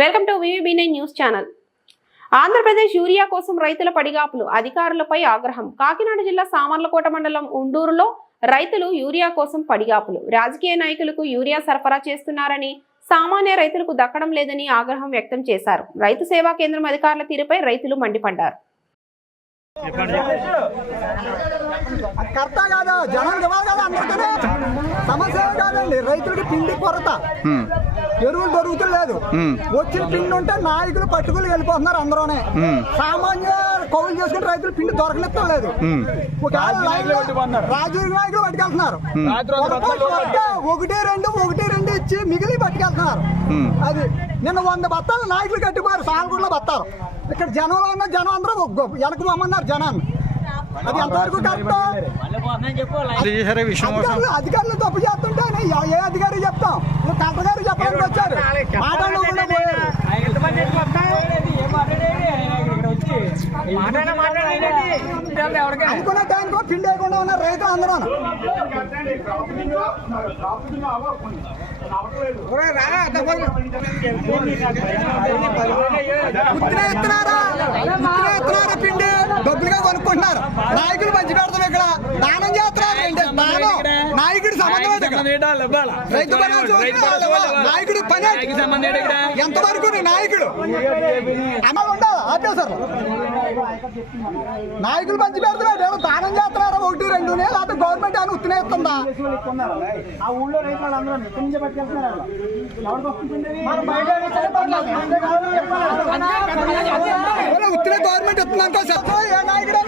Welcome to VVB news channel. Andhra Pradesh urea కోసం రైతుల పడిగాపులు అధికారులపై ఆగ్రహం. కాకినాడ జిల్లా సామర్లకోట మండలం ఉండూరులో రైతులు యూరియా కోసం పడిగాపులు. రాజకీయ నాయకులకు యూరియా సరఫరా చేస్తున్నారని సామాన్య రైతులకు దక్కడం లేదని ఆగ్రహం వ్యక్తం చేశారు. రైతు సేవా కేంద్రం అధికారుల తీరుపై రైతులు మండిపడ్డారు. కదా? సమస్య కాదండి రైతులకి పిండి కొరత. ఎరువులు దొరుకుతలేదు వచ్చిన పిండి ఉంటే నాయకులు పట్టుకులు వెళ్ళిపోతున్నారు అందరూనే. సామాన్య కౌలు చేసుకుని రైతులు పిండి దొరకనిస్తాం లేదు. రాజకీయ నాయకులు పట్టుకెళ్తున్నారు. ఒకటి రెండు ఒకటి రెండు ఇచ్చి మిగిలి పట్టుకెళ్తున్నారు. అది నిన్న వంద బత్తాలు నాయకులు కట్టిపోయారు సాలగూడలో బత్తారు ఇక్కడ జనంలో ఉన్న జనం అందరూ వెనక పొమ్మన్నారు జనాన్ని. అది ఎంతవరకు కరెక్ట్ అధికారులు తప్పు చేస్తుంటే ఏ- అధికారి చెప్తాం? నువ్వు కలెక్టర్ గారు చెప్పడానికి వచ్చారు. అనుకున్న టైంకో పిండి వేయకుండా ఉన్న రైతులు అందరూ పిండి. డబ్బులుగా కొనుక్కుంటున్నారు. నాయకులు మంచి పెడతాం ఇక్కడ. దానం చేస్తున్నారు? దానం? నాయకుడి సంబంధం? రైతు నాయకుడి పని ఏంటి? ఎంతవరకు నీ నాయకుడు? అమలు ఉండాలి ఆపేశారు. నాయకులు మంచి పెడుతున్నాడు ఏమో దానం చేస్తున్నారా? ఒకటి రెండు లేకపోతే గవర్నమెంట్ అని ఉత్తినే ఇస్తుందా ఆ ఊళ్ళో రైతులు అందరూ నిత్యం పట్టుకెళ్తున్నారు ఉత్తినే గవర్నమెంట్ ఇస్తుందంటే ఏ నాయకుడైనా